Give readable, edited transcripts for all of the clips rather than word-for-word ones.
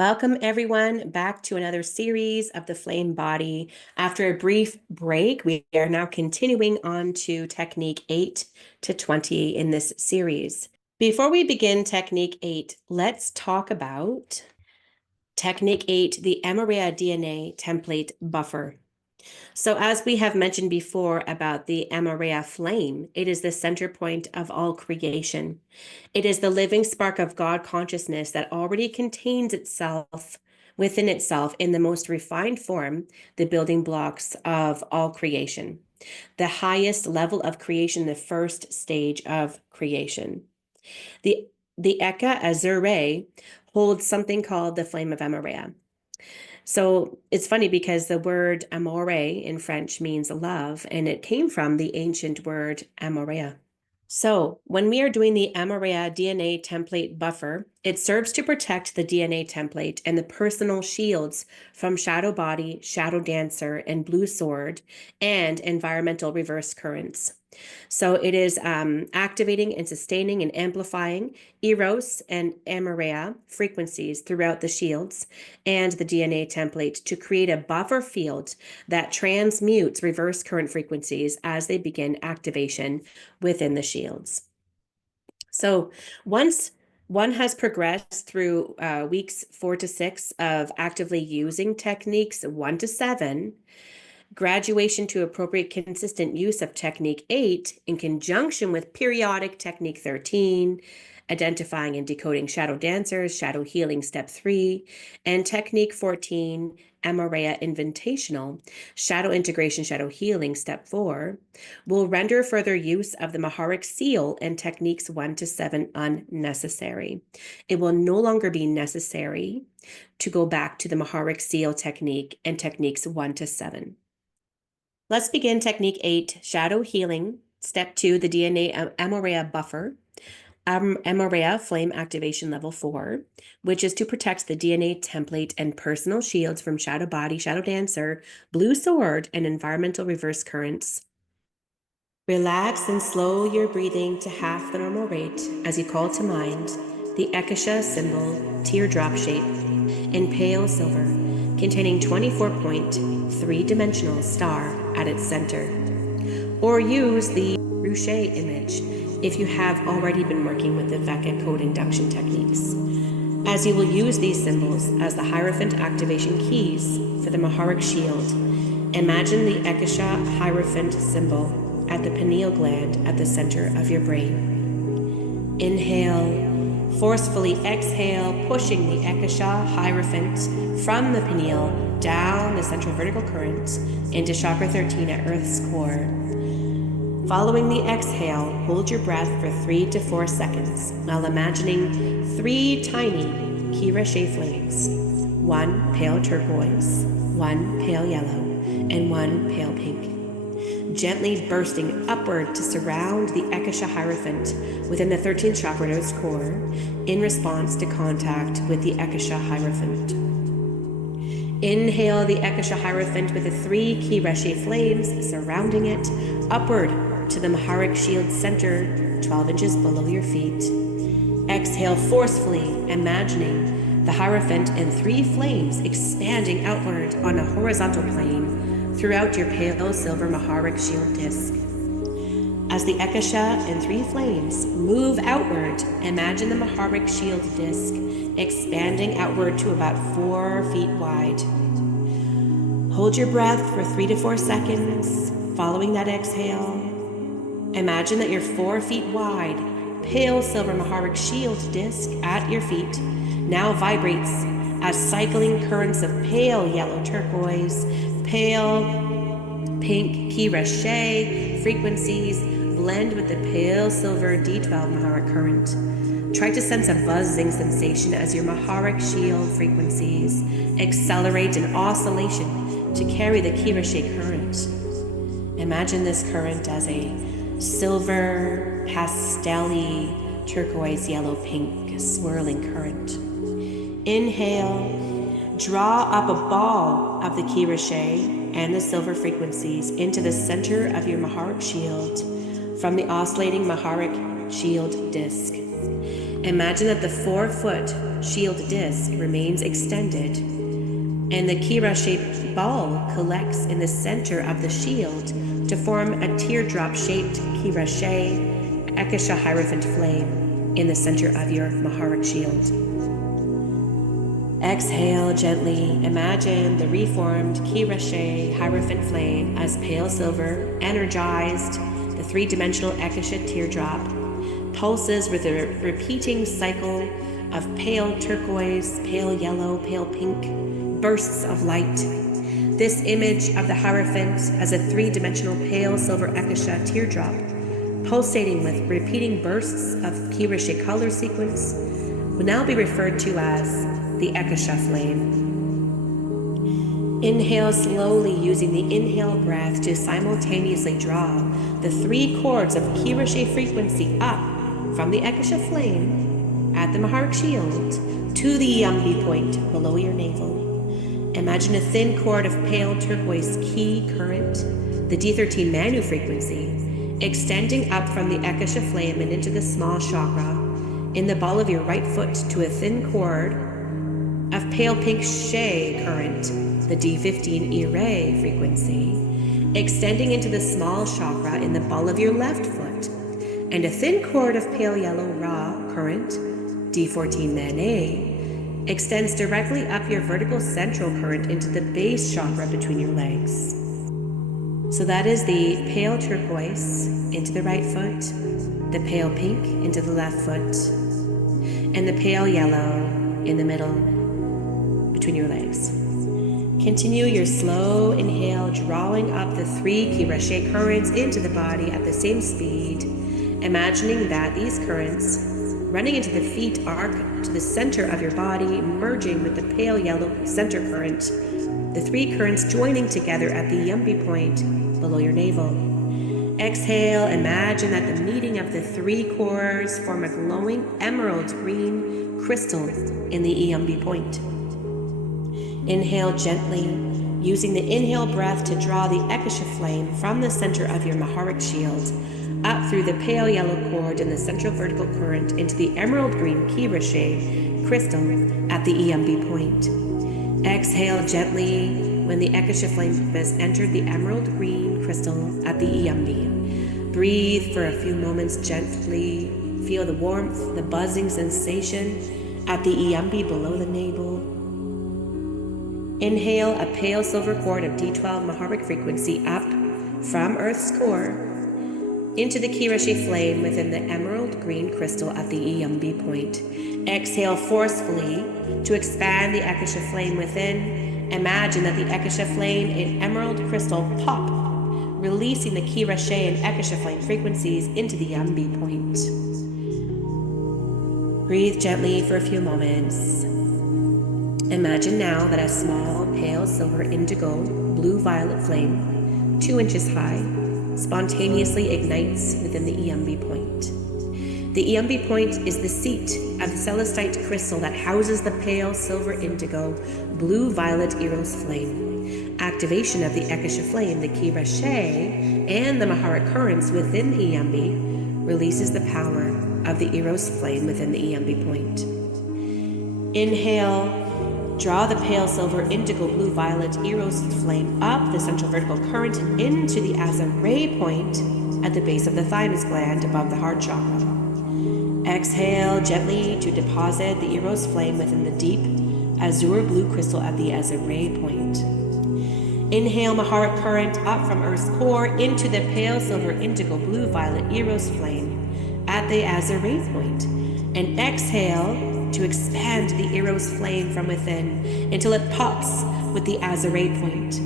Welcome, everyone, back to another series of the flame body. After a brief break, we are now continuing on to technique 8 to 20 in this series. Before we begin technique 8, let's talk about technique 8, the Amoraea DNA template buffer. So as we have mentioned before about the Amoraea Flame, it is the center point of all creation. It is the living spark of God consciousness that already contains itself within itself in the most refined form, the building blocks of all creation. The highest level of creation, the first stage of creation. The Eckasha holds something called the flame of Amoraea. So it's funny because the word amore in French means love, and it came from the ancient word Amoraea. So when we are doing the Amoraea DNA template buffer, it serves to protect the DNA template and the personal shields from shadow body, shadow dancer, and blue sword, and environmental reverse currents. So it is activating and sustaining and amplifying Eros and Amoraea frequencies throughout the shields and the DNA template to create a buffer field that transmutes reverse current frequencies as they begin activation within the shields. So once one has progressed through weeks 4 to 6 of actively using techniques 1 to 7, graduation to appropriate consistent use of technique 8 in conjunction with periodic technique 13, identifying and decoding shadow dancers, shadow healing step 3, and technique 14, Amoraea invitational, shadow integration, shadow healing step 4, will render further use of the Maharic seal and techniques 1 to 7 unnecessary. It will no longer be necessary to go back to the Maharic seal technique and techniques 1 to 7. Let's begin technique 8, shadow healing. Step 2, the DNA Amoraea buffer. Amoraea flame activation level 4, which is to protect the DNA template and personal shields from shadow body, shadow dancer, blue sword, and environmental reverse currents. Relax and slow your breathing to half the normal rate as you call to mind the Eckasha symbol teardrop shape in pale silver, containing 24-point, 3-dimensional star at its center. Or use the Ruche image if you have already been working with the Vecca code induction techniques, as you will use these symbols as the Hierophant activation keys for the Maharic shield. Imagine the Eckasha Hierophant symbol at the pineal gland at the center of your brain. Inhale. Forcefully exhale, pushing the Eckasha Hierophant from the pineal down the central vertical current into chakra 13 at Earth's core. Following the exhale, hold your breath for 3 to 4 seconds while imagining 3 tiny Keylontic flames, 1 pale turquoise, 1 pale yellow, and 1 pale pink, gently bursting upward to surround the Eckasha Hierophant within the 13th chakra at Earth's core in response to contact with the Eckasha Hierophant. Inhale the Eckasha Hierophant with the 3 Keylontic flames surrounding it upward to the Maharic shield center 12 inches below your feet. Exhale forcefully, imagining the Hierophant and 3 flames expanding outward on a horizontal plane throughout your pale silver Maharic shield disc. As the Eckasha and 3 flames move outward, imagine the Maharic shield disc expanding outward to about 4 feet wide. Hold your breath for 3 to 4 seconds. Following that exhale, imagine that your 4 feet wide, pale silver Maharic shield disc at your feet now vibrates as cycling currents of pale yellow turquoise, pale pink Keylontic frequencies blend with the pale silver D12 Maharic current. Try to sense a buzzing sensation as your Maharic shield frequencies accelerate in oscillation to carry the Keylontic current. Imagine this current as a silver, pastel-y, turquoise, yellow, pink swirling current. Inhale. Draw up a ball of the Keylontic and the silver frequencies into the center of your Maharic shield from the oscillating Maharic shield disc. Imagine that the 4-foot shield disc remains extended, and the kira-shaped ball collects in the center of the shield to form a teardrop-shaped kira-she Eckasha Hierophant Flame in the center of your Maharic shield. Exhale gently. Imagine the reformed kira-she Hierophant Flame as pale silver, energized, the three-dimensional Eckasha teardrop, pulses with a repeating cycle of pale turquoise, pale yellow, pale pink, bursts of light. This image of the Hierophant as a three-dimensional pale silver Eckasha teardrop, pulsating with repeating bursts of kira-she color sequence, will now be referred to as the Eckasha Flame. Inhale slowly, using the inhale breath to simultaneously draw the 3 chords of kira-she frequency up from the Eckasha Flame at the Maharic shield to the Yumbi point below your navel. Imagine a thin cord of pale turquoise key current, the D13 Manu frequency, extending up from the Eckasha Flame and into the small chakra in the ball of your right foot to a thin cord of pale pink She current, the D15 Ire frequency, extending into the small chakra in the ball of your left foot, and a thin cord of pale yellow Ra current, D14 Mane, extends directly up your vertical central current into the base chakra between your legs. So that is the pale turquoise into the right foot, the pale pink into the left foot, and the pale yellow in the middle between your legs. Continue your slow inhale, drawing up the 3 kira-she currents into the body at the same speed, imagining that these currents running into the feet arc to the center of your body, merging with the pale yellow center current, the 3 currents joining together at the Yumbi point below your navel. Exhale, imagine that the meeting of the 3 cores form a glowing emerald green crystal in the Yumbi point. Inhale gently, using the inhale breath to draw the Eckasha Flame from the center of your Maharic shield up through the pale yellow cord in the central vertical current into the emerald green kira-she crystal at the Yumbi point. Exhale gently when the Eckasha Flame has entered the emerald green crystal at the Yumbi. Breathe for a few moments gently. Feel the warmth, the buzzing sensation at the Yumbi below the navel. Inhale a pale silver cord of D12 Maharic frequency up from Earth's core into the kira-she flame within the emerald green crystal at the Yumbi point. Exhale forcefully to expand the Eckasha Flame within. Imagine that the Eckasha Flame in emerald crystal pop, releasing the kira-she and Eckasha Flame frequencies into the Yumbi point. Breathe gently for a few moments. Imagine now that a small, pale silver indigo blue-violet flame, 2 inches high, spontaneously ignites within the Yumbi point. The Yumbi point is the seat of the celestite crystal that houses the pale silver indigo blue-violet Eros flame. Activation of the Eckasha Flame, the kira-she, and the Maharic currents within the Yumbi releases the power of the Eros flame within the Yumbi point. Inhale. Draw the pale silver indigo blue violet Eros flame up the central vertical current into the Amoraea point at the base of the thymus gland above the heart chakra. Exhale gently to deposit the Eros flame within the deep azure blue crystal at the Amoraea point. Inhale Maharic current up from Earth's core into the pale silver indigo blue violet Eros flame at the Amoraea point, and exhale to expand the Eros flame from within until it pops with the Amoraea point.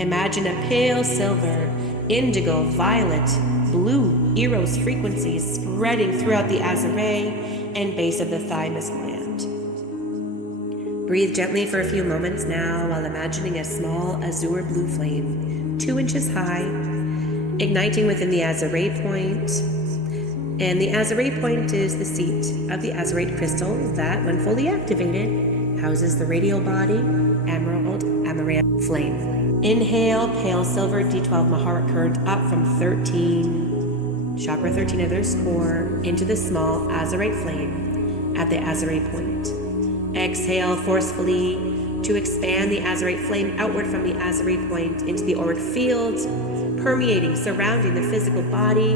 Imagine a pale silver, indigo, violet, blue Eros frequencies spreading throughout the Amoraea and base of the thymus gland. Breathe gently for a few moments now while imagining a small azure blue flame, 2 inches high, igniting within the Amoraea point. And the Amoraea point is the seat of the azurite crystal that, when fully activated, houses the radial body, emerald, Amoraea Flame. Inhale, pale silver D12 Maharic current up from chakra 13 of their core into the small azurite flame at the Amoraea point. Exhale forcefully to expand the azurite flame outward from the azurite point into the auric field, permeating, surrounding the physical body.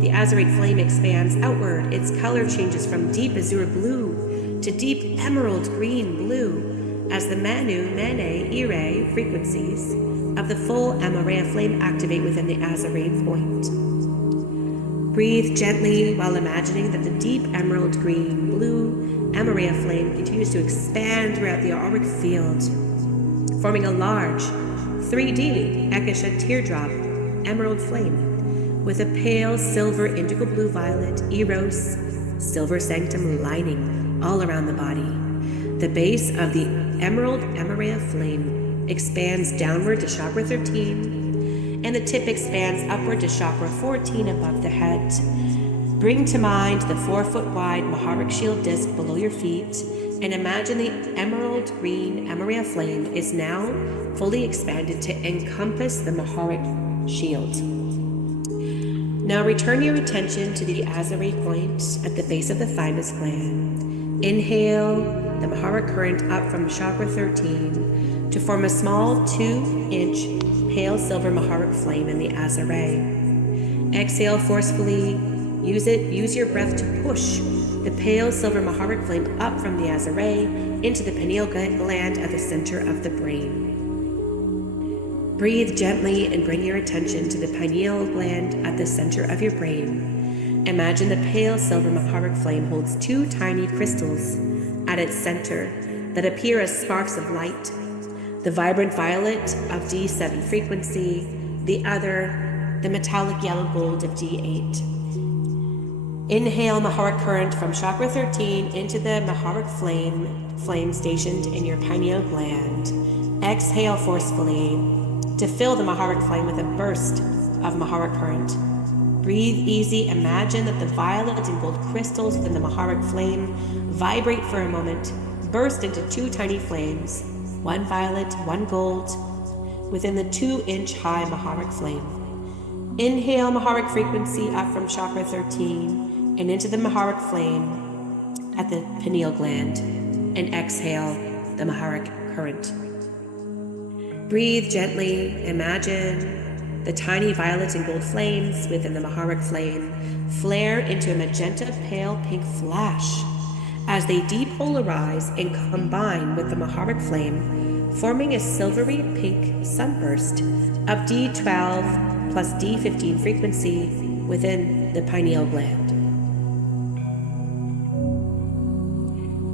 The azurite flame expands outward. Its color changes from deep azure blue to deep emerald green blue as the Manu, Mene, Ire frequencies of the full Amoraea flame activate within the azurite point. Breathe gently while imagining that the deep emerald green blue Amoraea flame continues to expand throughout the auric field, forming a large 3D Eckasha teardrop emerald flame with a pale silver indigo blue violet eros silver sanctum lining all around the body. The base of the emerald Amoraea flame expands downward to chakra 13, and the tip expands upward to chakra 14 above the head. Bring to mind the 4-foot-wide Maharic shield disc below your feet, and imagine the emerald green Amoraea flame is now fully expanded to encompass the Maharic shield. Now return your attention to the azurite point at the base of the thymus gland. Inhale the Maharic current up from chakra 13 to form a small 2-inch pale silver Maharic flame in the azurite. Exhale forcefully. Use your breath to push the pale silver Maharic flame up from the azurite into the pineal gland at the center of the brain. Breathe gently and bring your attention to the pineal gland at the center of your brain. Imagine the pale silver Maharic flame holds 2 tiny crystals at its center that appear as sparks of light. The vibrant violet of D7 frequency, the other, the metallic yellow gold of D8. Inhale Maharic current from chakra 13 into the Maharic flame stationed in your pineal gland. Exhale forcefully to fill the Maharic flame with a burst of Maharic current. Breathe easy. Imagine that the violet and gold crystals within the Maharic flame vibrate for a moment, burst into 2 tiny flames, 1 violet, 1 gold, within the 2-inch high Maharic flame. Inhale Maharic frequency up from chakra 13 and into the Maharic flame at the pineal gland, and exhale the Maharic current. Breathe gently. Imagine the tiny violet and gold flames within the Maharic flame flare into a magenta pale pink flash as they depolarize and combine with the Maharic flame, forming a silvery pink sunburst of D12 plus D15 frequency within the pineal gland.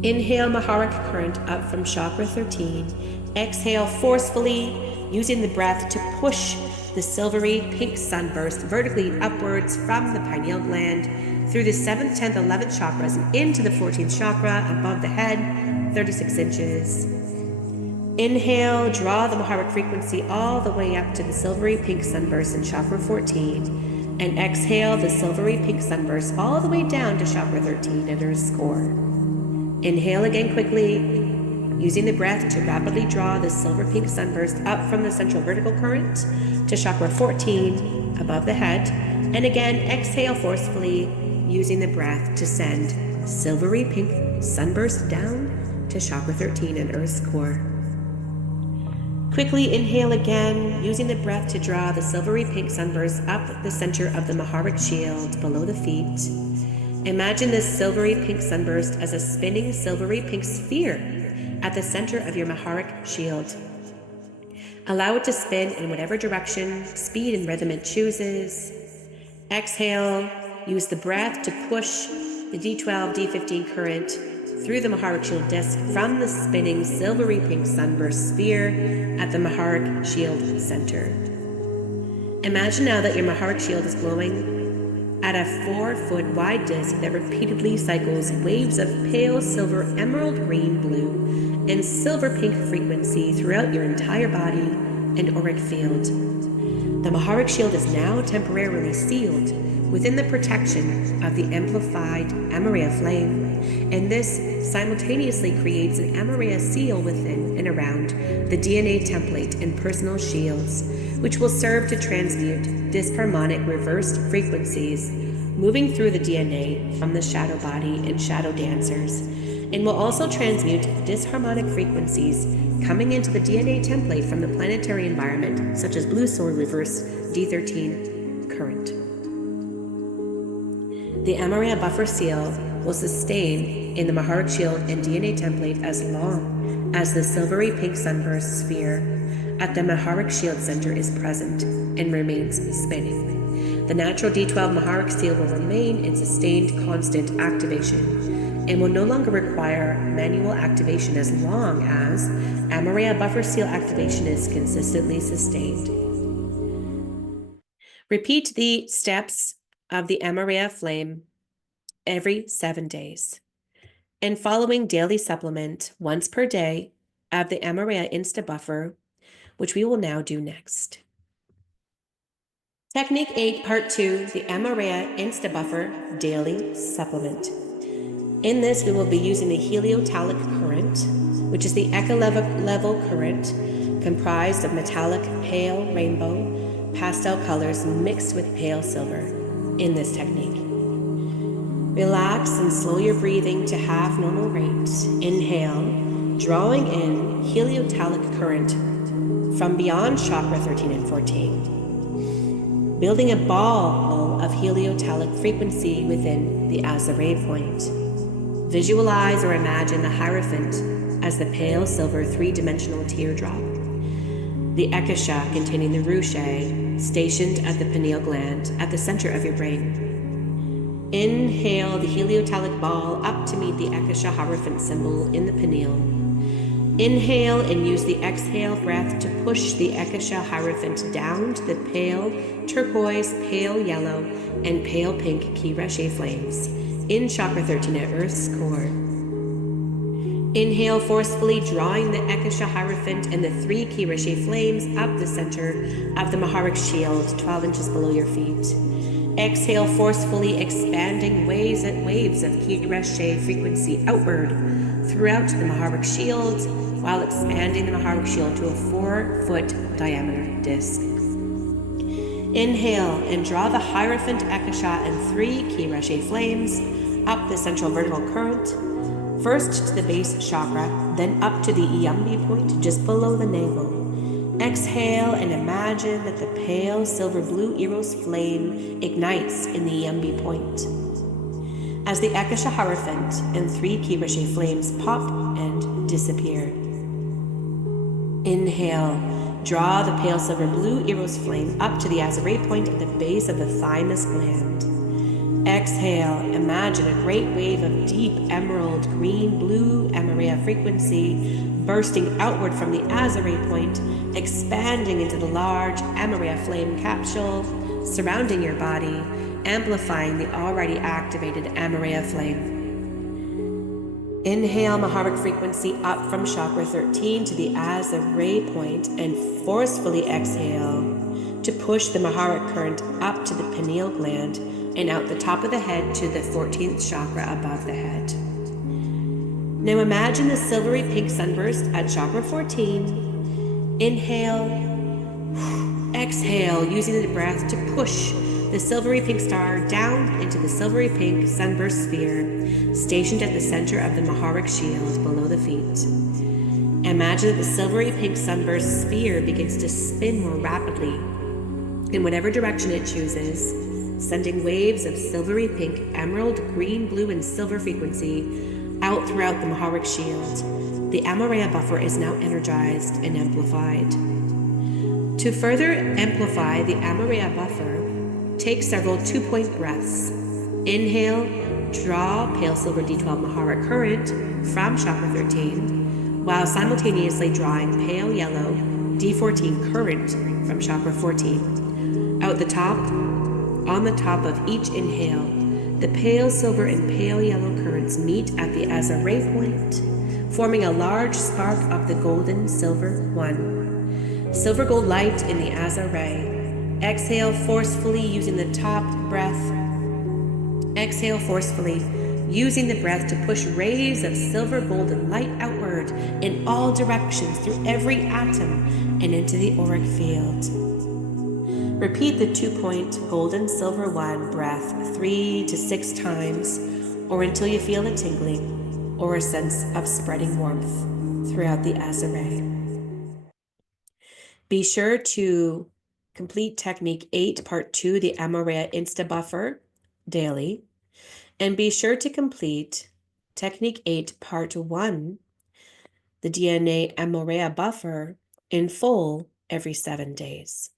Inhale Maharic current up from chakra 13. Exhale forcefully, using the breath to push the silvery pink sunburst vertically upwards from the pineal gland through the 7th, 10th, 11th chakras and into the 14th chakra above the head, 36 inches. Inhale, draw the Maharic frequency all the way up to the silvery pink sunburst in chakra 14, and exhale the silvery pink sunburst all the way down to chakra 13 at Earth's core. Inhale again quickly, using the breath to rapidly draw the silver pink sunburst up from the central vertical current to chakra 14 above the head, and again exhale forcefully, using the breath to send silvery pink sunburst down to chakra 13 and Earth's core. Quickly inhale again, using the breath to draw the silvery pink sunburst up the center of the Maharic shield below the feet. Imagine this silvery pink sunburst as a spinning silvery pink sphere at the center of your Maharic shield. Allow it to spin in whatever direction, speed, and rhythm it chooses. Exhale, use the breath to push the D12, D15 current through the Maharic shield disc from the spinning silvery pink sunburst sphere at the Maharic shield center. Imagine now that your Maharic shield is glowing at a 4-foot wide disc that repeatedly cycles waves of pale silver, emerald green, blue, and silver pink frequency throughout your entire body and auric field. The Maharic shield is now temporarily sealed within the protection of the amplified Amoraea Flame, and this simultaneously creates an Amoraea seal within and around the DNA template and personal shields, which will serve to transmute disharmonic reversed frequencies moving through the DNA from the shadow body and shadow dancers and will also transmute disharmonic frequencies coming into the DNA template from the planetary environment, such as blue solar reverse D13 current. The Amoraea buffer seal will sustain in the Maharic shield and DNA template as long as the silvery pink sunburst sphere at the Maharic shield center is present and remains spinning. The natural D12 Maharic seal will remain in sustained constant activation and will no longer require manual activation as long as Amoraea buffer seal activation is consistently sustained. Repeat the steps of the Amoraea Flame every 7 days. And following daily supplement once per day of the Amoraea Insta Buffer, which we will now do next. Technique 8, Part 2, the Amoraea Insta Buffer Daily Supplement. In this, we will be using the heliotalic current, which is the level current comprised of metallic pale rainbow pastel colors mixed with pale silver in this technique. Relax and slow your breathing to half normal rate. Inhale, drawing in heliotalic current from beyond chakra 13 and 14, building a ball of heliotalic frequency within the Azaray point. Visualize or imagine the Hierophant as the pale silver three-dimensional teardrop, the Eckasha containing the ruche stationed at the pineal gland at the center of your brain. Inhale the heliotalic ball up to meet the Eckasha Hierophant symbol in the pineal. Inhale and use the exhale breath to push the Eckasha Hierophant down to the pale turquoise, pale yellow, and pale pink Keylontic flames in chakra 13 at Earth's core. Inhale, forcefully drawing the Eckasha Hierophant and the 3 Keylontic flames up the center of the Maharic shield, 12 inches below your feet. Exhale, forcefully expanding waves of Keylontic frequency outward throughout the Maharic shield, while expanding the Maharic shield to a 4-foot diameter disc. Inhale and draw the Hierophant, Eckasha, and 3 Keylontic flames up the central vertical current, first to the base chakra, then up to the Iyambi point just below the navel. Exhale and imagine that the pale silver blue Eros flame ignites in the Iyambi point. As the Eckasha Hierophant and 3 Keylontic flames pop and disappear. Inhale, draw the pale silver blue Eros flame up to the Azaray point at the base of the thymus gland. Exhale, imagine a great wave of deep emerald green blue Amoraea frequency bursting outward from the Azaray point, expanding into the large Amoraea flame capsule surrounding your body, amplifying the already activated Amoraea flame. Inhale Maharic frequency up from chakra 13 to the Azaray point and forcefully exhale to push the Maharic current up to the pineal gland and out the top of the head to the 14th chakra above the head. Now imagine the silvery pink sunburst at chakra 14. Inhale, exhale, using the breath to push the silvery pink star down into the silvery pink sunburst sphere stationed at the center of the Maharic shield below the feet. Imagine that the silvery pink sunburst sphere begins to spin more rapidly in whatever direction it chooses, sending waves of silvery pink, emerald, green, blue, and silver frequency out throughout the Maharic shield. The Amoraea buffer is now energized and amplified. To further amplify the Amoraea buffer, take several 2-point breaths. Inhale, draw pale silver D12 Maharic current from chakra 13, while simultaneously drawing pale yellow D14 current from chakra 14. Out the top, on the top of each inhale, the pale silver and pale yellow currents meet at the Azaray point, forming a large spark of the golden silver one. Silver gold light in the Azaray. Exhale forcefully using the top breath. Exhale forcefully using the breath to push rays of silver golden light outward in all directions through every atom and into the auric field. Repeat the 2-point golden silver one breath 3 to 6 times or until you feel a tingling. or a sense of spreading warmth throughout the array. Be sure to complete Technique 8, Part 2, the Amoraea Insta Buffer, daily. And be sure to complete Technique 8, Part 1, the DNA Amoraea Buffer, in full every 7 days.